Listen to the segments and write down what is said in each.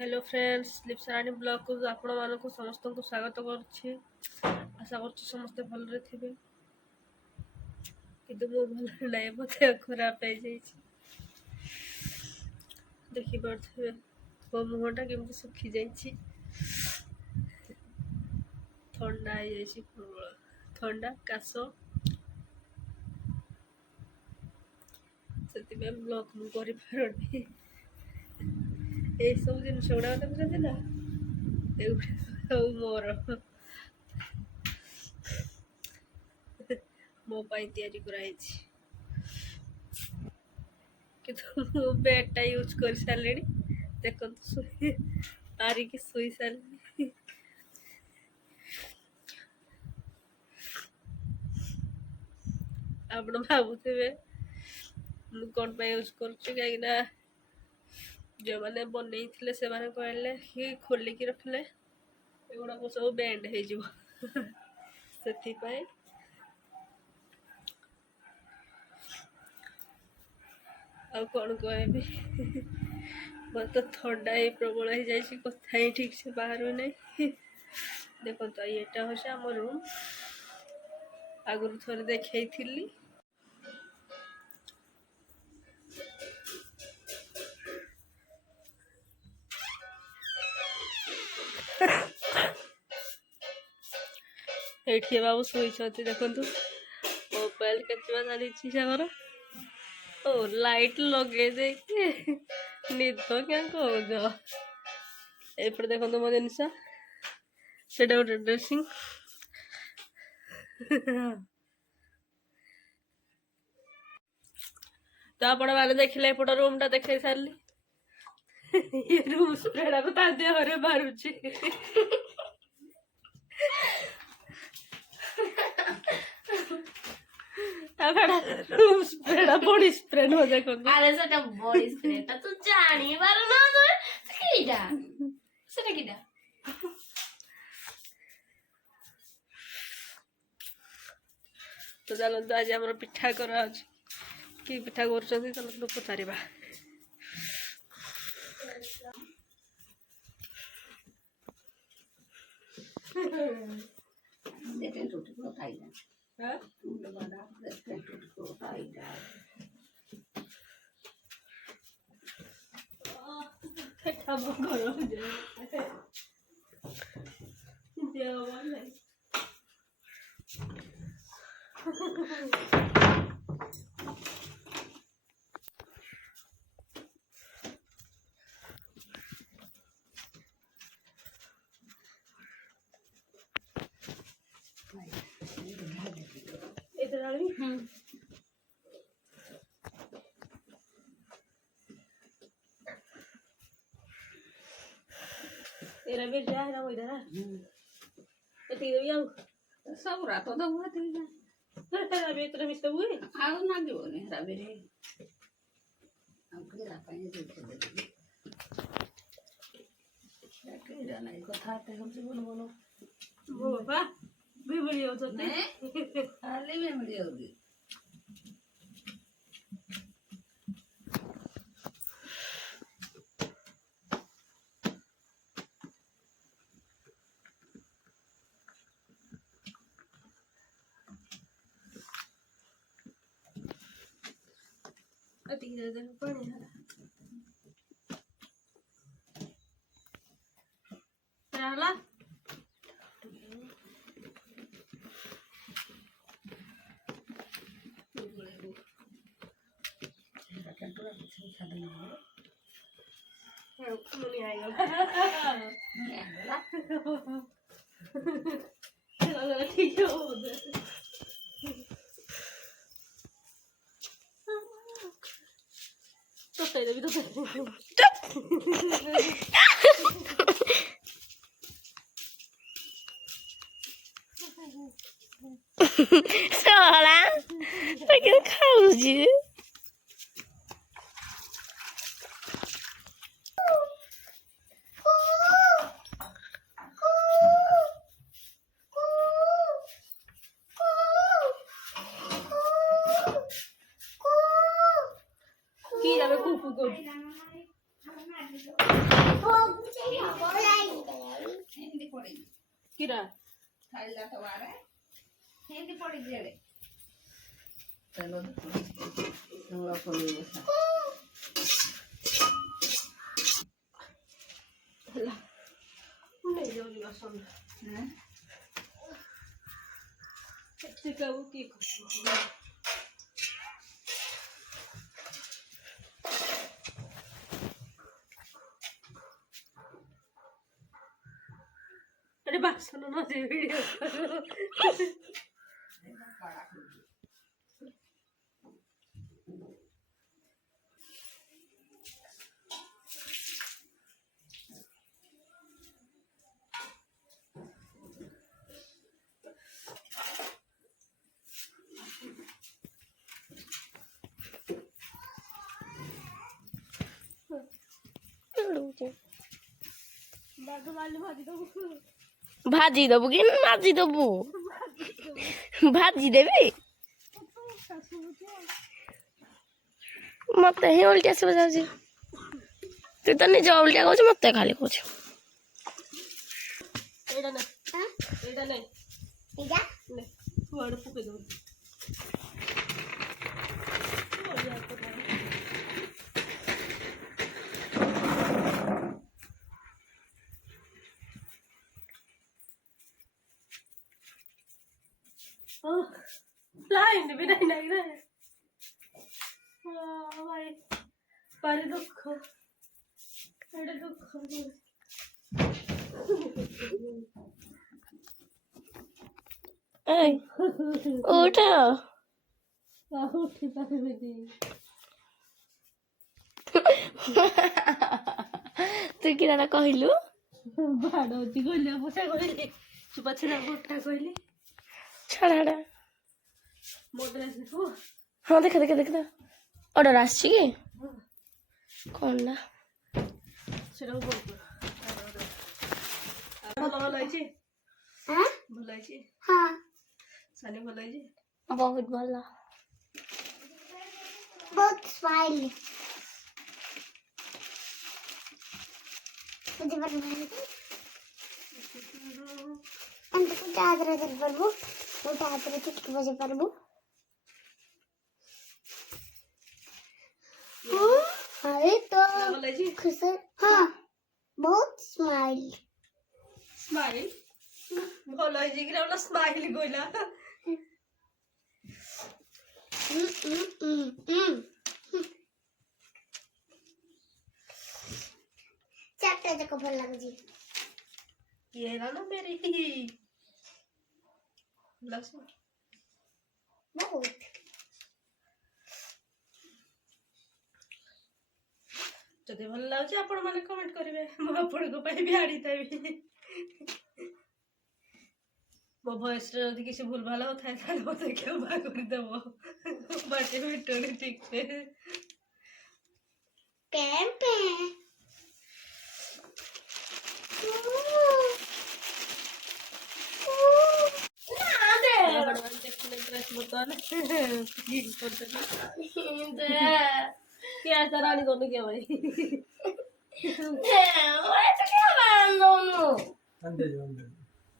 Hello friends, लिप्साराणी blog को आपण मानक समस्त को स्वागत करुच्ची। आशा कर समस्ते भलरे थे कि मो भल ना मत खराब हो देखिपे मो मुहटा केमती सुखी जाइए। थंडा हो प्रबल थंडा काश से ब्लॉग मुझे कर सब जिन गुड़ा देखुଛନ୍ତି ना एगुड़ा मोर मो तैयारी कराई कि बेडटा यूज कर सारे देखो मारिकी शुई सारे आप भावुवे कौन यूज कर जो मैंने बनई से कहले कि खोलिकी रखले एगुड़ा सब बैंड हो कौन कहबी मत तो थंडा ही प्रबल हो जाए कथा ही ठीक से बाहर नहीं। देखो तो ये हूँ आम रूम आगुरी थोड़े देखी थी ये बाबू शुई देखु मोबाइल केचुआ चली ओ लाइट लगे दे निद क्या कौच एपटे देखो मो जिनस से गोटे ड्रेसिंग तो आपण मैंने देखिले एपट रूम टा देखे सारी ये रूम स्प्रेडा को ता देहरे मारुची रूम स्प्रेडा बॉडी स्प्रे न देखो अरे सेटा बॉडी स्प्रे ता तू जानी बार ना तो कीडा सेटा कीडा तो चलो आज आम पिठा करा कि पिठा कर चलो पचार तेरा भी जा रहा वो इधर तो तीनों भी आओ सब रात तो हुआ तेरा तेरा भी इतना मिस हुए आओ ना क्यों नहीं रबे रे हमको रापाई दे दे क्या जाना है कथा ते हमसे बोलो वो बाबा भी बड़ी हो तो नहीं खाली में बड़ी होगी तीन दिन पानी हला मुनी आएगा ठीक है तो तेरे भी तो Sola, perché non causi? Chi la cufu con किरा ଖାଇଲା ତ ବାରେ ହେନ୍ତି ପଡିଛି ଏଡେ ତେଲ ଲୁଣ ପକେଇ ବସା ହେଲା ମୁଁ ନେଇଯାଉଛି ବାସନ ଏତେ ଆଉ କିଏ କରିବ अरे बासन न जे वीडियो करो बाग वाले भाजी तो भाजी दबु कि माजी दबु भाजी देबी मते ही उल्टी आसब जाउची तू तो निज उल्टिया कहू मते खाली कहू एडा नहीं एडा नहीं इजा नहीं कुआड़ फुके दो लाइन भी नहीं लग रहा है भाई पर दुख एडे दुख ए उठ उठी पारे तू किरा कहलु बाड़ौती कहली पोषा कहली पछे ना गोटा कहली छाड़ा मोटर देखो हाँ देखा देखा देखा ऑर्डर आसछि कि कौन ना सेटा बोल भल है हां भल है हां सानी भल है बहुत भला बहुत स्माइल मुझे बना अंत को आदर आदर परबो उठा आदर चुटकी बजे परबो अरे तो भल है खुश हाँ बहुत स्माइल स्माइल भल है कि ना स्माइल कोइला चाटा जको भल लागे जी ये ना मेरी लक्ष्मी बहुत जदि भल लागे आपण माने कमेंट करिवे मो आपण को पई भी आड़ी ताबी मो वॉइस रे यदि किसी भूल भाला होता है ताले मते क्यों बा कर देबो बाटे बिटोड़ी ठीक से कैंप है बड़वान देखने ड्रेस बताने गिल करते क्या ऐसा रानी दोनों क्या भाई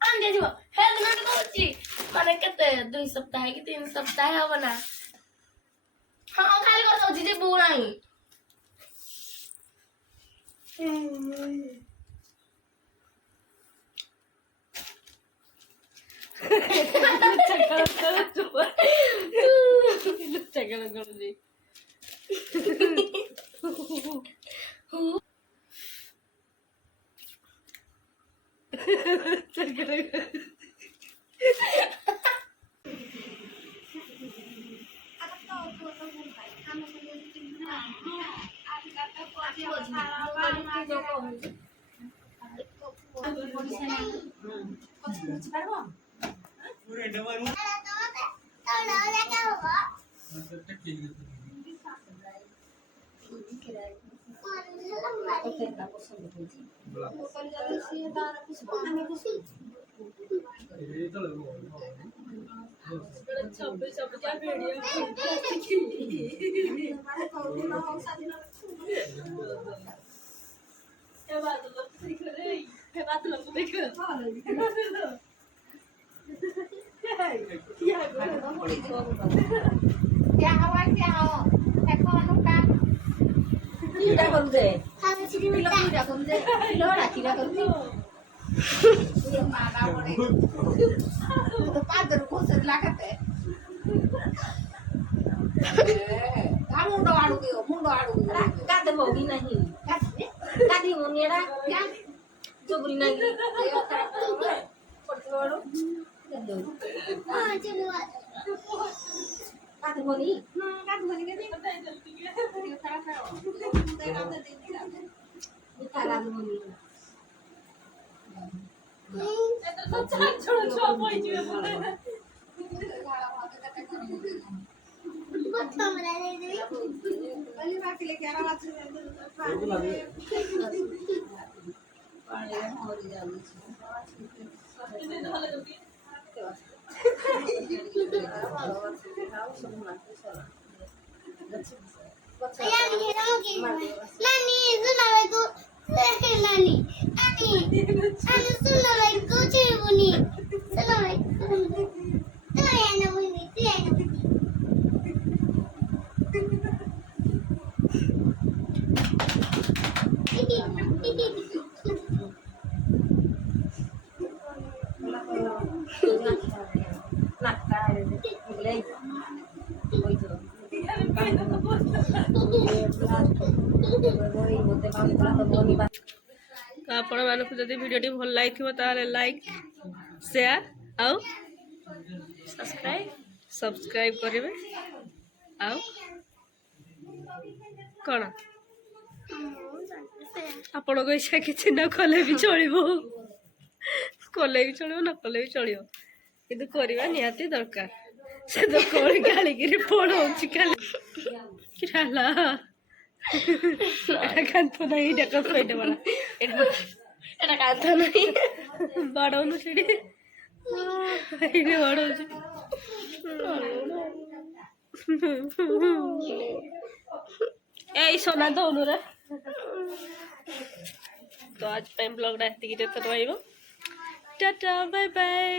अंडे जो हेल्थ नट कहूची माने केते 2 सप्ताह कि 3 सप्ताह हबो ना हां खाली कहूची जे बू नाही चकला करो जी चकला करो क्या हवा क्या हो देखो अनुटा कीड़ा कर दे कीड़ा कर दे लोड़ा कीड़ा कर दे ये मारा पड़े तो पादर को से लागते मुंडो आड़ू कादे मोगी नहीं कादी मुनियरा क्या चुबरी नहीं पड़तवाड़ो कादे मोनी के नहीं पता है जल्दी के खराब है तेरा दे दिया कादे मोनी तो छोड़ छोड़ पोई जी तो आपण मानक जदि वीडियो भल लगी ताले लाइक शेयर आउ सब्सक्राइब करेंगे आउ कौन आपण को इच्छा किसी न कले भी चलो कले भी चलो न कले भी चलो कि करवा निहाती दरकार से तो कौन गालिकी पढ़ाऊँच खाला कांथ नहीं देखो सही बड़ा এটা কাঁথ নাই বাড়ানো ছেড়ে এইটা বাড়াଉଛି এই সোনা দৌনু রে তো আজ ପାଇଁ ବ୍ଲଗ୍ଟା ଏତିକି ରହିବ। Tata bye bye.